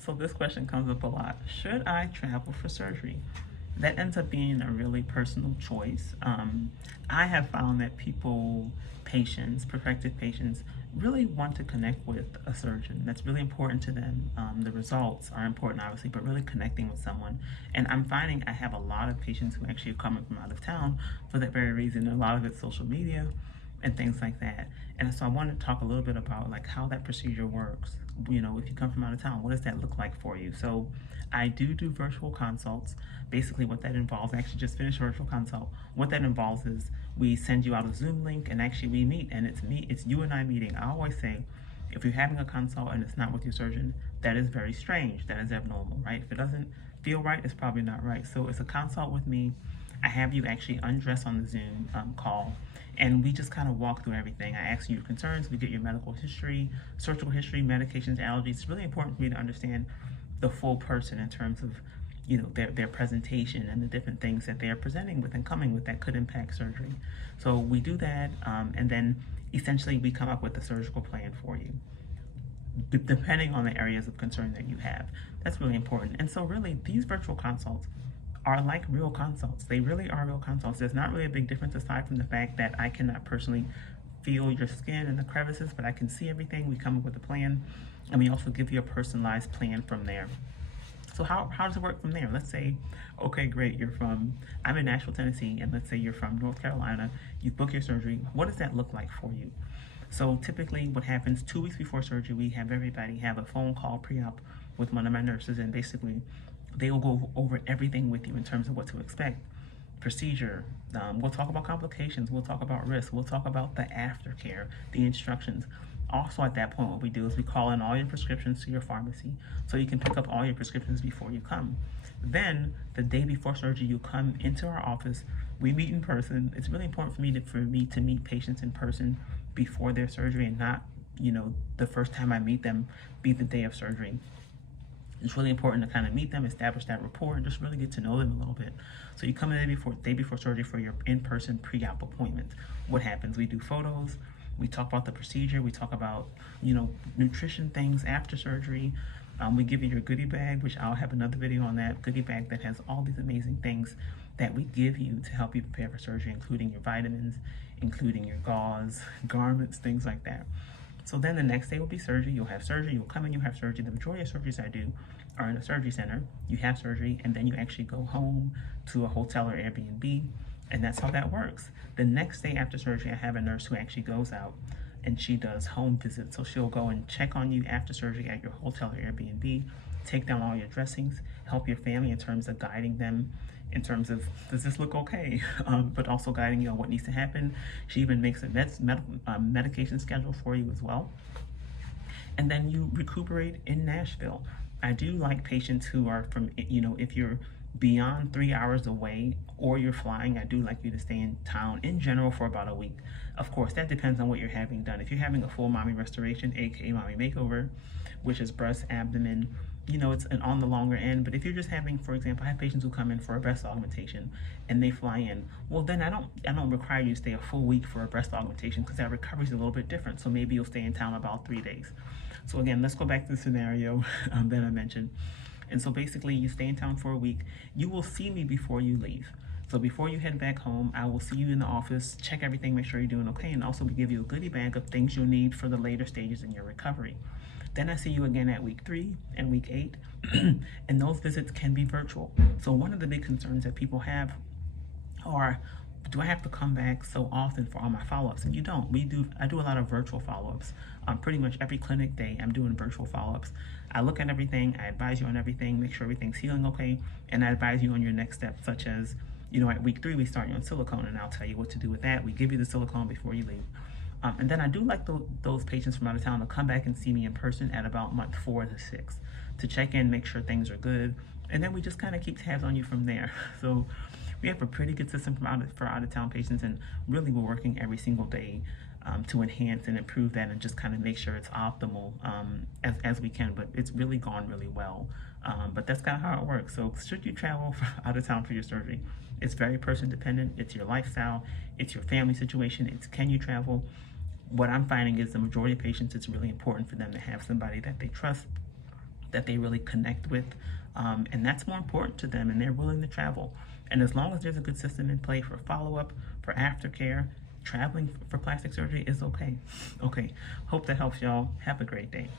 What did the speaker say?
So this question comes up a lot. Should I travel for surgery? That ends up being a really personal choice. I have found that people, patients, prospective patients, really want to connect with a surgeon. That's really important to them. The results are important, obviously, but really connecting with someone. And I'm finding I have a lot of patients who actually are coming from out of town for that very reason. A lot of it's social media and things like that. And so I wanted to talk a little bit about like how that procedure works. You know, if you come from out of town, what does that look like for you? So I do virtual consults. Basically what that involves, I actually just finished a virtual consult. What that involves is we send you out a Zoom link and actually we meet, and it's you and I meeting. I always say, if you're having a consult and it's not with your surgeon, that is very strange. That is abnormal, right? If it doesn't feel right, it's probably not right. So it's a consult with me. I have you actually undress on the Zoom call, and we just kind of walk through everything. I ask you your concerns, we get your medical history, surgical history, medications, allergies. It's really important for me to understand the full person in terms of, you know, their presentation and the different things that they're presenting with and coming with that could impact surgery. So we do that, and then essentially we come up with a surgical plan for you, depending on the areas of concern that you have. That's really important. And so really these virtual consults are like real consults. They really are real consults. There's not really a big difference aside from the fact that I cannot personally feel your skin and the crevices, but I can see everything. We come up with a plan, and we also give you a personalized plan from there. So how does it work from there? Let's say, okay, great, I'm in Nashville, Tennessee, and let's say you're from North Carolina, you book your surgery. What does that look like for you? So typically what happens 2 weeks before surgery, we have everybody have a phone call pre-op with one of my nurses, and basically they will go over everything with you in terms of what to expect. Procedure, we'll talk about complications, we'll talk about risk, we'll talk about the aftercare, the instructions. Also at that point, what we do is we call in all your prescriptions to your pharmacy so you can pick up all your prescriptions before you come. Then the day before surgery, you come into our office, we meet in person. It's really important for me to meet patients in person before their surgery, and not, you know, the first time I meet them be the day of surgery. It's really important to kind of meet them, establish that rapport, and just really get to know them a little bit. So you come in the day before surgery for your in-person pre-op appointment. What happens? We do photos, we talk about the procedure, we talk about, you know, nutrition things after surgery. We give you your goodie bag, which I'll have another video on that goodie bag that has all these amazing things that we give you to help you prepare for surgery, including your vitamins, including your gauze, garments, things like that. So then the next day will be surgery. You'll have surgery, you'll come in, you'll have surgery. The majority of surgeries I do are in a surgery center. You have surgery, and then you actually go home to a hotel or Airbnb, and that's how that works. The next day after surgery, I have a nurse who actually goes out and she does home visits. So she'll go and check on you after surgery at your hotel or Airbnb, take down all your dressings, help your family in terms of guiding them in terms of, does this look okay? But also guiding you on what needs to happen. She even makes a medication schedule for you as well. And then you recuperate in Nashville. I do like patients who are from, you know, if you're beyond 3 hours away or you're flying, I do like you to stay in town in general for about a week. Of course, that depends on what you're having done. If you're having a full mommy restoration, aka mommy makeover, which is breast, abdomen, you know, it's on the longer end. But if you're just having, for example, I have patients who come in for a breast augmentation and they fly in. Well, then I don't require you to stay a full week for a breast augmentation, because that recovery is a little bit different. So maybe you'll stay in town about 3 days. So again, let's go back to the scenario that I mentioned. And so basically you stay in town for a week. You will see me before you leave. So before you head back home, I will see you in the office, check everything, make sure you're doing okay, and also give you a goodie bag of things you'll need for the later stages in your recovery. Then I see you again at week 3 and week 8, and those visits can be virtual. So one of the big concerns that people have are, do I have to come back so often for all my follow-ups? And you don't. I do a lot of virtual follow-ups. Pretty much every clinic day I'm doing virtual follow-ups. I look at everything, I advise you on everything, make sure everything's healing okay, and I advise you on your next steps, such as, you know, at week 3 we start you on silicone, and I'll tell you what to do with that. We give you the silicone before you leave. And then I do like those patients from out of town to come back and see me in person at about month 4 to 6 to check in, make sure things are good, and then we just kind of keep tabs on you from there. So we have a pretty good system for out-of-town patients, and really we're working every single day to enhance and improve that and just kind of make sure it's optimal as we can. But it's really gone really well. But that's kind of how it works. So should you travel out of town for your surgery? It's very person dependent. It's your lifestyle. It's your family situation. It's, can you travel? What I'm finding is the majority of patients, it's really important for them to have somebody that they trust, that they really connect with, and that's more important to them, and they're willing to travel. And as long as there's a good system in play for follow-up, for aftercare, traveling for plastic surgery is okay. Okay, hope that helps y'all. Have a great day.